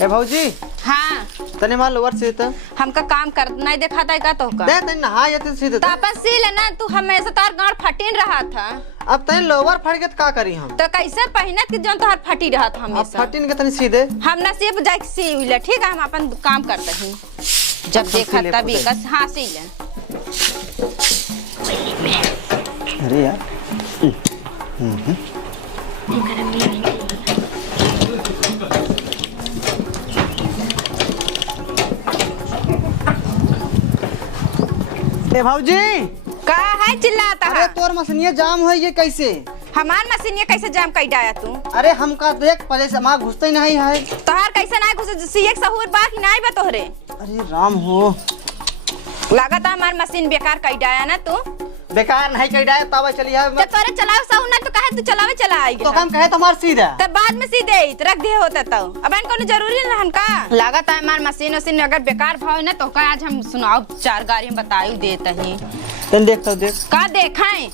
ए भौजी। हाँ तने मार लोवर सी तो हमका काम कर नहीं देखा था का तो का दे तने नहा जाते सीधे तो अपन सी लेना तू हमेशा तार गांड फटीन रहा था। अब तने लोवर फट के का करी हम तो कैसे पहनत के जन तोहर फटी रहा था अब हमेशा फटिन के तने सीधे हम नसीब जाए सी ले ठीक है हम अपन काम करते हैं जब देखा तभी कस हाँ सी ले। अरे यार ए भौजी का है चिल्लाता अरे है तोर मशीनिया जाम है ये कैसे? हमार मशीन ये कैसे जाम कर डाया तू अरे हमका देख पहले से मां घुसते ही नहीं है। तोहार कैसे ना घुसे सी एक सहूर बाकी नहीं बा तोहरे। अरे राम हो लागत हमार मशीन बेकार कर डाया ना तू बेकार नहीं कह रहा है तब चली है जब तोरे चलावे सहूर ना तो कहे तू चलावे चला आई तो काम कहे तुम्हार सीधा तब बाद में सीधे रख दे होता तो अब इन कोनो जरूरी ना हमका लागत है हमार मशीन उसीन अगर बेकार भाव ना तो का आज हम सुनाओ चार गाड़ी हम बताई देते हैं तन देख तो देख का देखाएं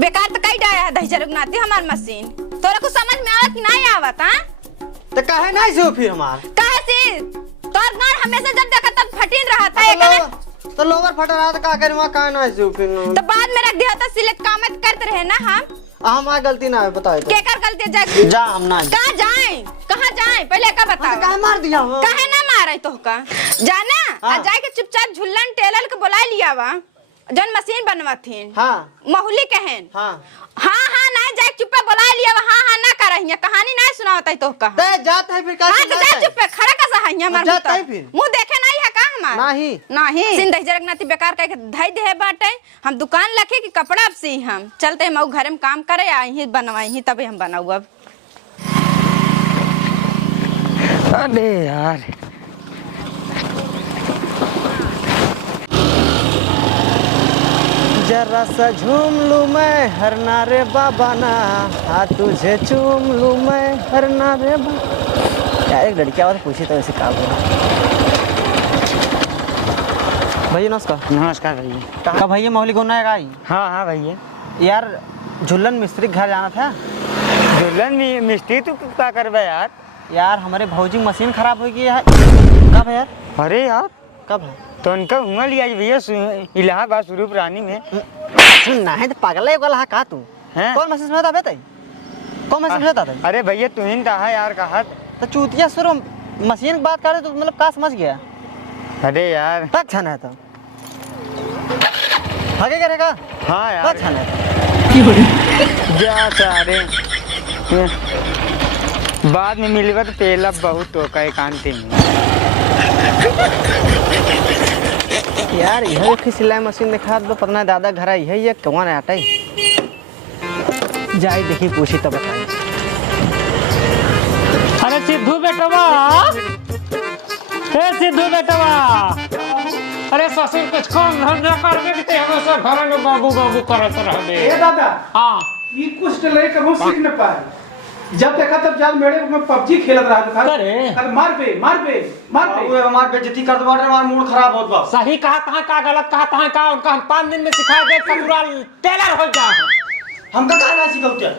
बेकार तो कई डाया है दही जरगनाती हमार मशीन तोरा को समझ में आवत कि नहीं आवत हां तो कहे नहीं सो फिर हमार काहे से तोर गाड़ हमेशा जब देखा तब फटीन रहा था एक तो लोवर फट रहा था का करे वहां का नहीं सो फिर तो बाद में रख दिया था सिलेक्ट काम करते रहे ना हम हमार गलती ना है बताओ तो के कर गलती जा जा हम ना कहां जाएं कहां जाएं पहले का बता तो काहे मार दिया हो काहे ना मारे तो का जाना आ जाए के चुपचाप झुल्लन टेलर के बुला लिया वा जन मशीन बनवाथीन हां महुली कहन हां हां हां ना जाए चुपे बुला लिया वा हां हां ना करहिया कहानी ना सुनावत है तो का ते जात है फिर का हां तो जा चुपे खड़ा का सहाइया मार जाता है फिर मुंह देखे नहीं है का हमार नहीं नहीं सिंध जरगनाती बेकार कह के धई दे बाटे हम दुकान लखे कि कपड़ा अब सी हम चलते हम घर में काम करे आई ही बनवाई ही तबे हम बनाऊ अब। अरे यार जरा सा झूम लूं मैं हर नारे बाबा ना हाँ तुझे चूम लूं मैं हर नारे यार एक लड़की और पूछी तो वैसे काम भैया नमस्कार। नमस्कार भैया। कहाँ भैया मौली कौन आएगा आई? हाँ हाँ भैया यार झुल्लन मिस्त्री के घर जाना था। दुल्हन मिस्त्री तू क्या करबे यार? यार हमारे भौजी मशीन खराब हो गई है। कब है यार? अरे यार कब है? तो उनका हुआ लिया भैया इलाहाबाद स्वरूप रानी में नहीं तो पागल है वाला का तू हैं? कौन मशीन में होता है? कौन मशीन में होता है? अरे भैया तू ही कहा यार कहा तो चूतिया सुरो मशीन की बात कर रहे तो मतलब का समझ गया? अरे यार तक छन है तो आगे करेगा। हाँ यार छन है जा सारे बाद में मिलेगा तो तेला बहुत तो कहे कांति में यार यह एक सिलाई मशीन दिखा दो पता नहीं दादा घर आई है ये कौन है आटा जाए देखी पूछी तो बताई। अरे सिद्धू बेटवा हे सिद्धू बेटवा अरे ससुर कुछ काम धंधा करके भी ते हमेशा घर में बाबू बाबू करत रहबे। ए दादा हां ई कुछ लई कबो सीख न पाए जब देखा तब जाल मेरे में पबजी खेलत रहा था अरे मार पे हमार बेइज्जती कर दो हमार मूड खराब होत बा। सही कहा कहाँ गलत कहा का उनका हम 5 दिन में सिखा दे पूरा टेलर हो जा हमका का ना सिखाउते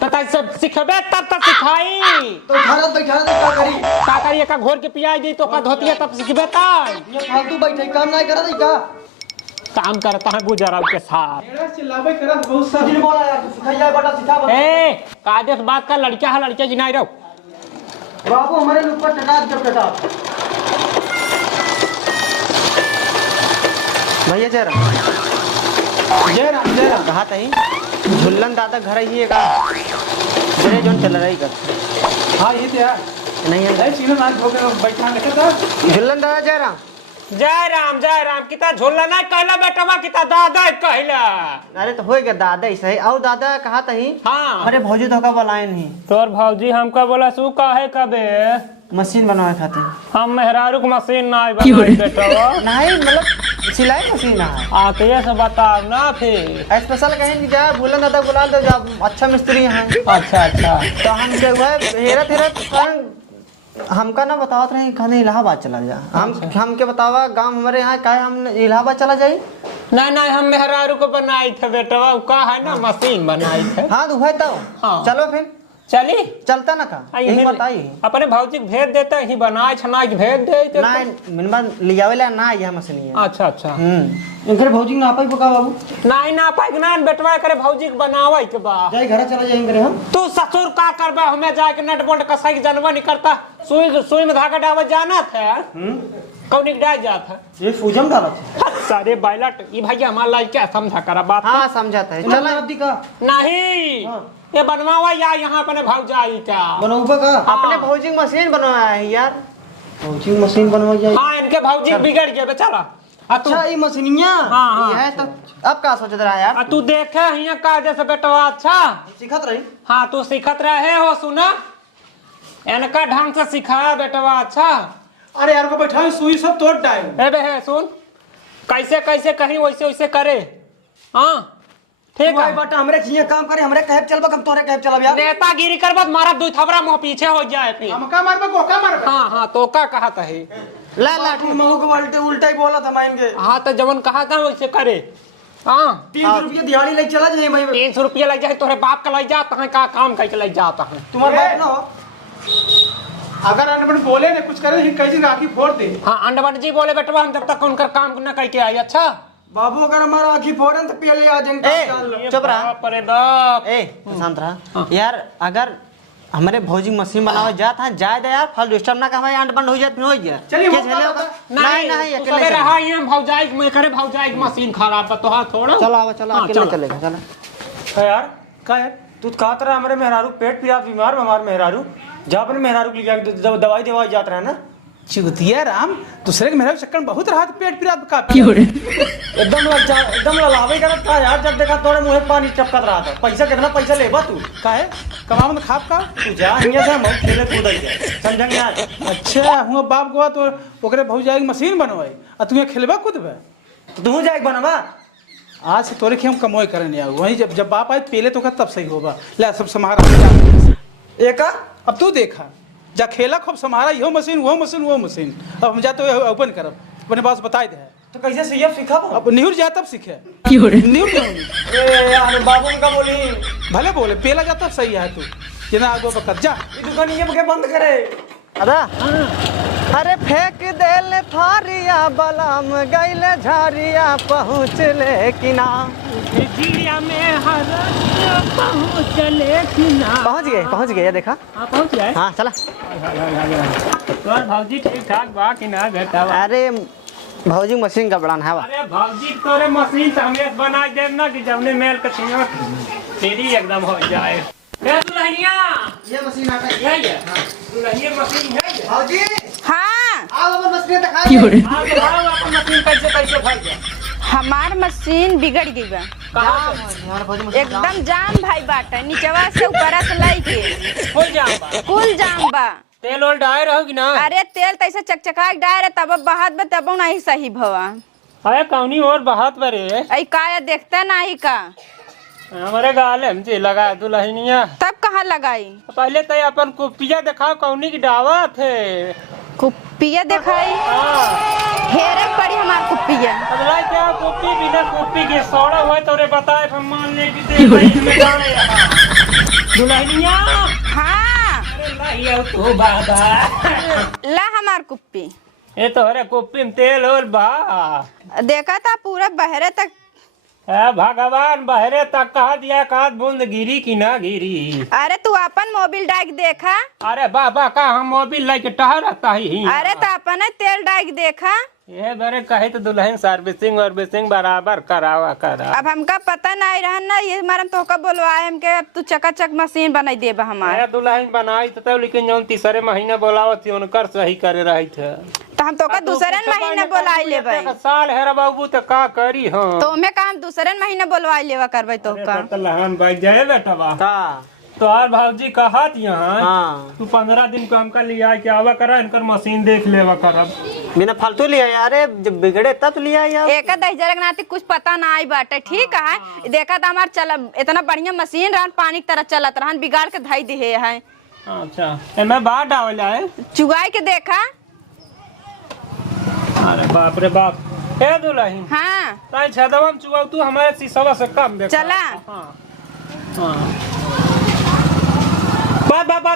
तो ताई सब सिखबे तब तक सिखाई तो घर बैठा दे का करी का करिए का घोर के पियाई दी तो का धोतिया तब सिखबे ताई ये फालतू बैठे काम नहीं करत है का काम करता है गुजराव के साथ। मेरा चिल्लावे करत बहुत सा दिन बोला यार सिखाइया बड़ा सिखा बता। ए कादेश बात का लड़का है लड़के जी नहीं रहो बाबू हमारे ऊपर टटा जब टटा भैया जय राम कहा तही झुल्लन दादा घर ही है का जरे जोन चल रही कर। हां ये यार नहीं है नहीं सीनो ना धोके बैठा न करता झुल्लन दादा जय राम किता झोला नहीं कहला बेटवा किता दादा कहला। अरे तो होएगा दादा ऐसा ही आओ दादा कहा तही। हाँ अरे भौजी धोखा बुलाए नहीं तोर भौजी हमका बोला सु काहे कबे मशीन बनवाए खातिर हम मेहरारू मशीन नहीं बनाई बेटवा नहीं मतलब सिलाई मशीन है आके से बताओ ना फिर स्पेशल कहीं नहीं जाए भूलन दादा बुला दो जब अच्छा मिस्त्री हैं। अच्छा तो हम जो है हेरत हमका ना बतावत रहे कहने इलाहाबाद चला जा हम के बतावा गांव हमारे यहाँ काहे हम इलाहाबाद चला जाए। नहीं हम मेहरारू को बनाई थे बेटवा का है ना मशीन बनाई थे। हाँ तो है तो हाँ। चलो फिर चली चलता ना का यही बताई अपने भौजी के भेज देते ही बनाए छनाई के भेज देते ना मिनबा लियावेला ना ये मशीन है। अच्छा अच्छा इनकर भौजी ना पाई पका बाबू नहीं ना पाई ना बेटवा करे भौजी के बनावे के बा जाई घर चला जाई करे हम तू ससुर का करबा हमें जाके नट बोल्ट कसाई के जानवा नहीं करता सुई में धागा डावा जाना था कौन डाल जाता ये फूजम डाला सारे बायलट ये भैया हमारा लाइक क्या समझा करा बात हां समझाता है चला अभी का नहीं ये बनवावा या यहाँ अपने भौजाई का बनौबा का अपने भौजी मशीन बनवाया है यार भौजी मशीन बनवा जाए हाँ इनके भौजी बिगड़ गए बेचारा अच्छा ये मशीनिया हाँ, ये है तो अब का सोच रहा है यार तू देखे हिया का जैसे बेटवा अच्छा सिखत रही हाँ तू सीखत रहे हो सुना इनका ढंग से सिखाया बेटवा अच्छा अरे यार को बैठा सुई सब तोड़ डाल ए बे सुन कैसे कैसे कहीं वैसे वैसे करे हाँ ठीक है बेटा हमरे जिया काम करे हमरे कहब चलबा हम तोरे कहब चलब यार नेतागिरी करबत मारा दू थबरा मुंह पीछे हो जाए फिर हमका मारबा कोका मारबा हाँ हाँ तो का कहा था ही ला ला ठीक महू को उल्टे उल्टा ही बोला था मैं इनके हाँ तो जवन कहा था वैसे करे हाँ 300 रुपया दिहाड़ी ले चला जाए भाई 300 रुपया लग जाए तोरे बाप का लग जाता है का काम करके लग जाता है तुम्हारा बाप ना हो अगर अनबन बोले ना कुछ करे कैसे राखी फोड़ दे हाँ अंडवन जी बोले बेटवा हम जब तक उनका काम न करके आई अच्छा बाबू अगर हमारा आंखी फोड़न तो पहले आ जाएंगे चुप रहा अरे बाप ए शांत रहा यार अगर हमारे भौजी मशीन बनावे जात है जाए दे यार फल डिस्टर्ब ना का हमारे अंड बंद हो जात हो गया चलिए क्या हम झेले होगा नहीं नहीं तू अकेले सबे रहा ही हम भौजाई में करे भौजाई की मशीन खराब है तो हाँ थोड़ा चलो आवा चलो हाँ, अकेले चलो। चलेगा चलो यार का यार तू कहा तरह हमारे मेहरारू पेट पीड़ा बीमार हमारे मेहरारू जब अपने मेहरारू के लिए जब दवाई दवाई जाता रहा ना चुगतिया राम दूसरे के मेरा चक्कर में बहुत रहा पेट पीड़ा का एकदम लावे करत था यार जब देखा तोरे मुंह पानी टपकत रहा था पैसा कितना पैसा लेबा तू काहे कमाम में खाप का तू जा हियां से हम खेले कूदल जाए समझंगे यार अच्छा हुआ बाप गोवा तो ओकरे भौजाई की मशीन बनवाई और तू खेलबा कूदबा तो तू जाए बनवा आज से तोरे के हम कमोई करने आ वही जब बाप आए पहले तो का तब सही होगा ले सब समारा एका अब तू देखा जा खेला खूब समारा यो मशीन वो मशीन अब हम जाते ओपन करब अपने पास बताए दे तो कैसे सीएफ सीखा अब निहुर जा तब सीखे निहुर ए यार बाबू का बोली भले बोले पहला जा तब सही है तू जना आगो बकत जा ये दुकान ये के बंद करे अदा अरे फेंक देले थारिया बलाम गईले झारिया पहुँच ले किना जिया में हर पहुँचले कि ना पहुँच गए ये देखा हाँ पहुँच गए हाँ चला तोर भौजी ठीक ठाक बा कि ना बेटा अरे भौजी मशीन का बड़ा है अरे भौजी तोरे मशीन से हमें बना दे ना कि जमने मेल के छिया तेरी एकदम हो जाए ए दुल्हनिया ये मशीन आता है है ये दुल्हनिया मशीन है ये भौजी हाँ आओ अपन मशीन दिखाइए आप बताओ अपन मशीन कैसे भाई गया हमार मशीन बिगड़ गई बा कहाँ से हमारे भौजी मशीन एकदम जाम भाई बाटे नीचवा से ऊपरा से लाई के हो जाओ कुल जाम बा तेल ओल डाय रहोगी ना अरे तेल तैसे चकचका डायर तब बहात बा तब नहीं सही भवा अरे कौनी और बहुत बरे ऐ का देखता नहीं का हमारे गाल हम जे लगा दुल्हनिया तब कहाँ लगाई पहले तो अपन कुपिया दिखाओ कौनी की दावत है कुप्पिया दिखाई हाँ हेरे पड़ी हमार कुप्पिया अगला क्या कुपी बिना कुपी के सोड़ा हुआ तोरे बताए हम मान ले कि दे भाई में जाने यहाँ दुल्हनिया हाँ अरे नहीं आओ तो बाबा ला हमार कुप्पी ये तो हरे कुपी में तेल और बा देखा था पूरा बहरे तक भगवान बहरे तक कहा दिया कहा बूंद गिरी की ना गिरी अरे तू अपन मोबिल डाइक देखा अरे बाबा का हम मोबिल लेके टहरता ही अरे तो अपन तेल डाइक देखा ये बरे कहे तो दुल्हन सर्विसिंग बराबर करावा करा अब हमका पता नहीं रहा ना ये हमारा तो का बोलवाए हमके अब तू चकाचक मशीन बनाई देबा हमार मैं दुल्हन बनाई तो लेकिन जौन तीसरे महीने बोलावत थी उनकर सही करे रही थे तो हम तो का दूसरे महीने बोलाई लेबै साल है बाबू तो का करी हम तो हमें काम दूसरे महीने बोलवाई लेवा करबै तो का लहन भाई जय बेटा बा का तो और भाजी कहत यहाँ हाँ तू 15 दिन को हमका लिया के आवा करा इनकर मशीन देख लेवा करब बिना फालतू लिया यार जब बिगड़े तब लिया यार एक दही जरक नाती कुछ पता ना आई बाटे ठीक है देखा था हमार चल इतना बढ़िया मशीन रहन पानी की तरह चलत रहन बिगाड़ के धई दिए है अच्छा एमे बाढ़ डावला है चुगाई के देखा अरे बाप रे बाप ए दुल्हन हाँ ताई छदवम चुगाऊ तू हमारे शीशवा से कम देख चला हाँ हाँ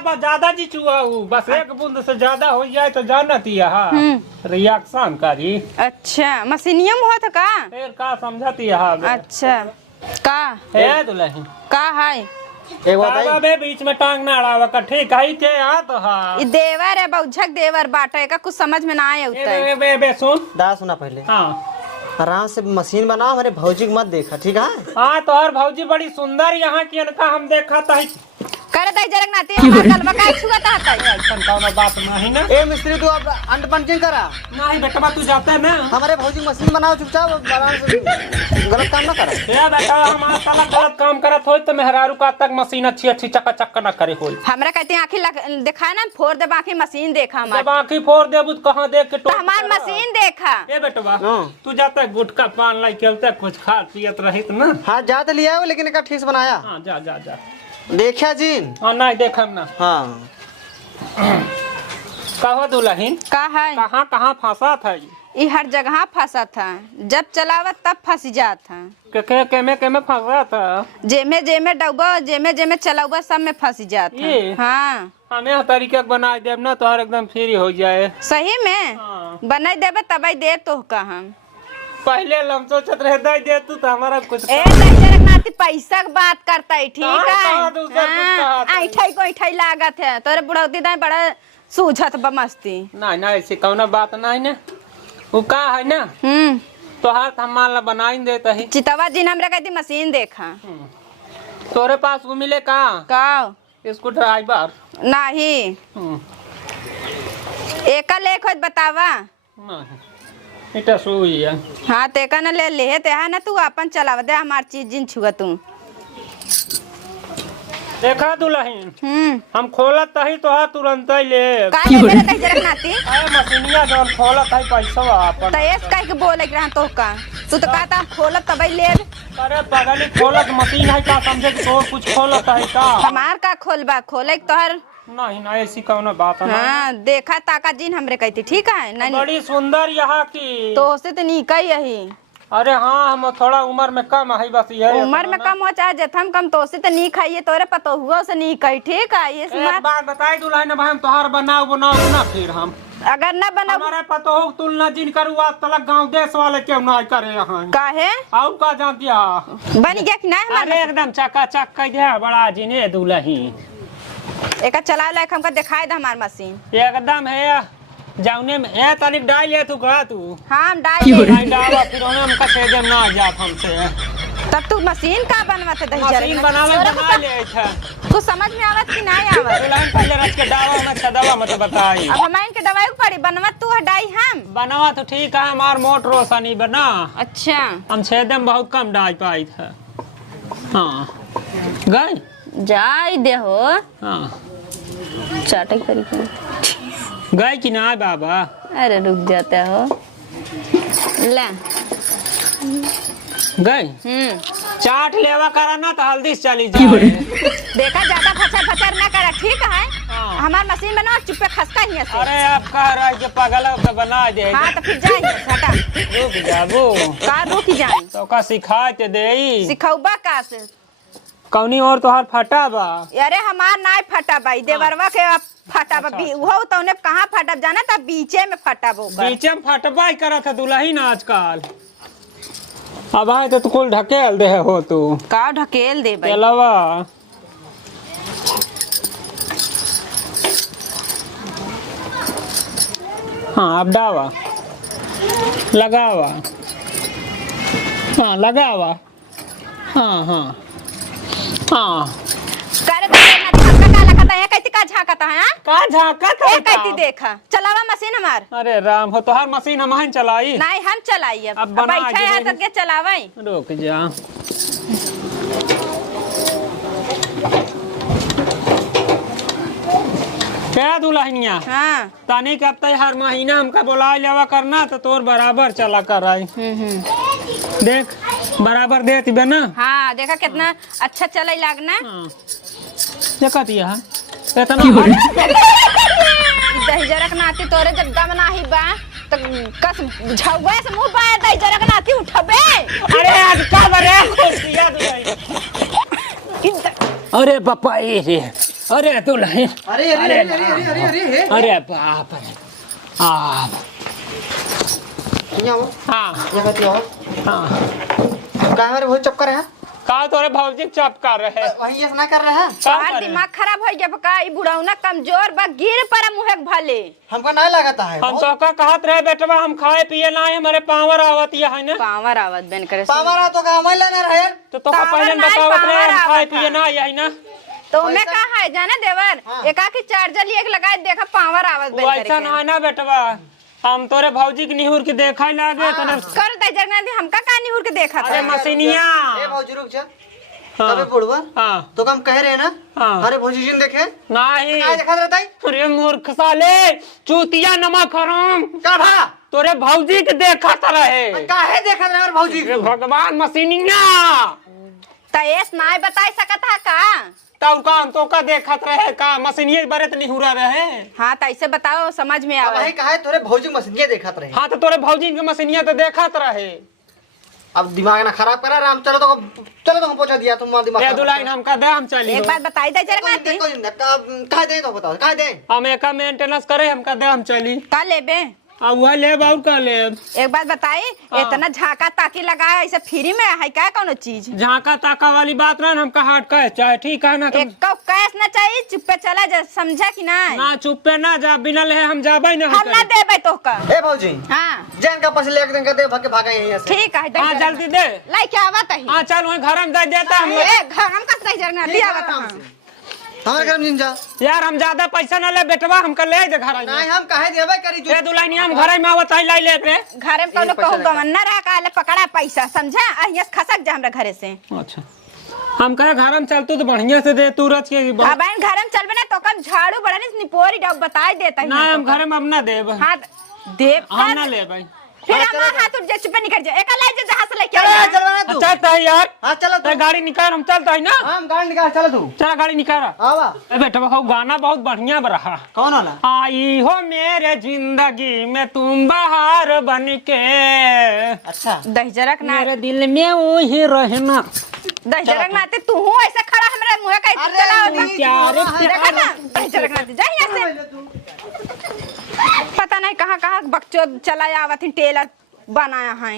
बस ज्यादा जी चुआ हूँ, बस एक बूंद से ज्यादा हो जाए तो जानती है हाँ रिएक्शन करी। अच्छा मशीनिया हुआ था का? फिर का समझती है हाँ अच्छा का है दुल्हन का है? एक बात बाबा बे बीच में टांग ना अड़ावा का ठीक है के आ तो हाँ ये देवर है बहुझक देवर बाटे का कुछ समझ में ना आए उतना बे बे बे सुन दा सुना पहले, हाँ आराम से मशीन बनाओ, हमारे भौजी को मत देखा, ठीक है? हाँ तो हर भौजी बड़ी सुंदर यहाँ की इनका हम देखा था करे दई जरक नाती हमार गलवा का छुआ था ऐसा कौन बात नहीं ना। ए मिस्त्री तू अब अंट पंचिंग करा, नहीं बेटा तू जाता है ना हमारे भौजी की मशीन बनाओ चुपचाप, आराम से, गलत काम ना करा। ये बेटा हमारा साला गलत काम करत हो तो मेहरारू का तक मशीन अच्छी अच्छी चक्का चक्का ना करे हो। हमरा कहते आंखें दिखा ना फोड़ दे बाकी मशीन देखा जब हमार आँखी फोड़ दे बुत कहाँ देख के तो हमार मशीन देखा। ये बेटवा हाँ। तू जाता है गुटखा पान लाई चलता कुछ खा पियत रहित ना। हाँ जा तो लिया है लेकिन एक ठीक से बनाया, हाँ जा जा जा देखा जी? हाँ नहीं देखम ना। हाँ कहो दुल्हन का है कहाँ कहाँ फंसा था ये हर जगह फंसा था, जब चलावत तब फंस जात था। केमे फंसा था जेमे जेमे डूबा जेमे जेमे चलावा सब में फंस जात ये? है। हाँ हमें तरीका बना देव ना तो हर एकदम फ्री हो जाए। सही में हाँ। बनाई देबे तब दे तो का हम पहले लम सोचत रह दे तू तो हमारा कुछ ए दई नाती पैसा के बात करता है ठीक कहाँ है। दूसरा कुछ कहा था? ऐठाई को ऐठाई लागत है तोरे बुढ़ौती दाई बड़ा सूझत बमस्ती। नहीं ना ऐसी कौन बात नहीं ना। वो का है ना तो हाथ हमारा बनाई देता है। चितवा जी ने हमरा कहती मशीन देखा तोरे पास वो मिले का इसको ड्राइवर नहीं एका लेख होत बतावा। नहीं इटा सुई है। हाँ तेका न ले ते है ना तू अपन चलाव दे हमार चीज जिन छुआ तू। देखा दुल्हन हम खोलत तही तो हा तुरंत ही ले काहे ले तई जरक नाती अरे मशीनिया जौन खोलत है पैसा अपन तयस काहे के बोले रहा तो का तू तो कहता खोलब तबई ले। अरे पगली खोलत मशीन है का समझे कि तो कुछ खोलत है का हमार का खोलबा खोले तोहर नहीं ना ऐसी कौन बात नहीं। हाँ देखा ताका जिन हमरे कहती ठीक है नहीं बड़ी सुंदर यहाँ की तो उससे तो निका यही। अरे हाँ हम थोड़ा उम्र में कम है बस ये उम्र में कम हो चाहे जथम कम तो उससे तो नहीं खाइए तोरे पतो हुआ से नहीं खाई ठीक है ये एक बात बताई दुल्हन भाई हम तोहार बनाओ ना फिर हम अगर न बना हमारे पतो हो तुलना जिन करू आज तलक गांव देश वाले क्यों ना करे यहाँ काहे और का जानती है बन गया कि नहीं अरे एकदम चकाचक कह दे बड़ा जिने दुल्हन एक चला लायक हमको दिखाई दे हमार मशीन एकदम है जाउने में है तनिक डाल ले तू का तू हाँ हम डाल डाला फिर हमका छेदे ना जात हमसे तब तू मशीन का बनवत है दही मशीन बनावे बना ले था कुछ समझ में आवत कि नहीं आवत दुल्हन पहले रच के दावा में छदवा मत बताई अब हमारे के दवाई पड़ी बनवत तू हटाई हम बनावा तो ठीक है हमार मोट रोशनी बना अच्छा हम छेदे में बहुत कम डाल पाई था। हाँ गए जाई दे हो हाँ चाटे के तरीके गए कि ना बाबा अरे रुक जाते हो ले गए चाट लेवा करा ना तो हल्दी से चली जाए। देखा ज्यादा फचर फचर ना करा ठीक है। हाँ। हमार मशीन बना चुप्पे खसका ही से। अरे आप कह रहा है कि पागल का बना दे हाँ तो फिर जाएंगे हटा रुक जाबो का रुक जाए तो का सिखा के दे सिखौबा का से कौनी और तोहार फटा बा अरे हमार नाय फटा भाई देवरवा के फटा बा वो तौने कहाँ फटा जाना था बीचे में फटा वो बीचे में फटबा ही करा था दुल्हन आजकल अब आए तो कुल ढकेल दे हो तू का ढकेल दे भाई चलवा हाँ अब डावा लगावा हाँ लगावा हाँ हाँ हाँ करे तो हमका का लगता है कैसे का झांकता है का झाकत ए कैसे देखा चलावा मशीन हमार अरे राम हो तो हर मशीन हम चलाई नहीं हम चलाइए अब बना बैठा है दे। तक के चलावाई रुक जा क्या दुल्हनिया हाँ तानी कब तक हर महीना हमका बुला लेवा करना तो तोर बराबर चला कर आई देख बराबर देती बे ना हाँ देखा कितना अच्छा चलाई लागना देखा दिया इतना दही जरक नाती तोरे जब दम नाही बा तो कस झौवा से मुंह बा दही जरक नाती उठबे अरे आज का बरे खुशिया दुल्हन अरे बापा ए रे अरे दुल्हन, अरे अरे अरे अरे अरे अरे अरे अरे बाप रे। हाँ यहाँ हाँ ये कहती हो हाँ। कहाँ हमारे बहुत चक्कर है का तोरे भौजी चप कर रहे वही ये ना कर रहा है तोहार दिमाग खराब हो गया बका ई बुढ़ौना कमजोर बा गिर पर मुहे भले हमको नहीं लगाता है हम तो का कहत रहे बेटवा हम खाए पिए ना हमारे पावर आवत है ना। पावर आवत बेन करे पावरा तो का मैं लेना रहे तो पावर पहले नहीं, बतावत रहे पावर हम खाए आवत पिए है। ना यही ना। तो मैं कहा है जाना देवर हाँ। एका की चार्जर लिए लगाए देखा पावर आवत बेन वो करे ऐसा ना ना बेटवा, हम तोरे भौजी की निहुर के देखा लागे तने। कर दे जगना दी हमका कहानी हुर के देखा अरे था मसीनिया। ए भौजी रुक जा हाँ। अबे बुढ़वा हाँ तो हम कह रहे हैं ना हाँ। अरे भौजी जी ने देखे नहीं। क्या देखा रहता है अरे मूर्ख साले चूतिया नमक हराम, का भा तोरे भौजी के देखा रहे। काहे देखा रहे भौजी अरे भगवान मसीनिया। तयस नाय बताई सकत है का तब का हम तो का देखत रहे का मसीनिया बरे तो निहुरा रहे। हाँ तो ऐसे बताओ समझ में अब आवे भाई कहा है तोरे भौजी मछलियां देखत रहे हाँ तो तोरे भौजी के मसीनिया तो देखत रहे। अब दिमाग ना खराब करा राम चलो तो हम पहुंचा दिया तुम दिमाग ए खराब दुलाइन हम का दे हम चली। एक बात बताई दे जगना दी कहा दे तो बताओ कहा दे हम एक मेंटेनेंस करे हम का दे हम चली। का लेबे अब वह ले और का ले। एक बात बताई इतना झाका ताकी लगाया ऐसे फ्री में है क्या कोनो चीज झाका ताका वाली बात ना हम का हट का चाहे ठीक है ना। एक कौ कैश ना चाहिए चुप्पे चला जा समझा कि ना ना चुप्पे ना जा बिना ले हम जाबे ना। हम ना देबे तो का ए भौजी हाँ जान का पसले एक दिन का दे भागे भागा यहीं से ठीक है हाँ जल्दी दे। लाई क्या आवत है हाँ चल वहीं घर में दे देता हम। ए घर हम कस नहीं जरना दिया आवत है हमारे घर में जिंजा यार हम ज्यादा पैसा ना ले बेटवा हमका ले दे घर में। नहीं हम काहे देबे करी जो ए दुलानी हम घर में आवत है लाई ले रे। घर में कोनो कहू गवन्ना रहा काले पकड़ा पैसा समझा अहिया खसक जा हमरा घरे से अच्छा हम कहे घर में चलतू तो बढ़िया से दे तू रच के। अब घर में चलबे ना तो कम झाड़ू बड़ा नहीं निपोरी डब बताई देता है ना हम घर में अब ना देब। हां देव हम ना ले भाई। फिर हमारा हाथ उठ जा चुप निकल जा एक लाई जा जहां से लेके चलो आया चलवाना तू चलता है यार। हां चलो तो गाड़ी निकाल हम चलता है ना। हम गाड़ी निकाल चलो तू चला गाड़ी निकाल। आवा ए बेटा वो गाना बहुत बढ़िया रहा। कौन वाला आई हो मेरे जिंदगी में तुम बाहर बन के, अच्छा दहजरक ना मेरे दिल में वही रहना। दहजरक नाते तू हूं ऐसे खड़ा हमरा मुंह का अरे चला नहीं, प्यारे देखा ना दहजरक नाते जा यहां से पता नहीं कहां कहां बकचोद चला आवत टेलर बनाया है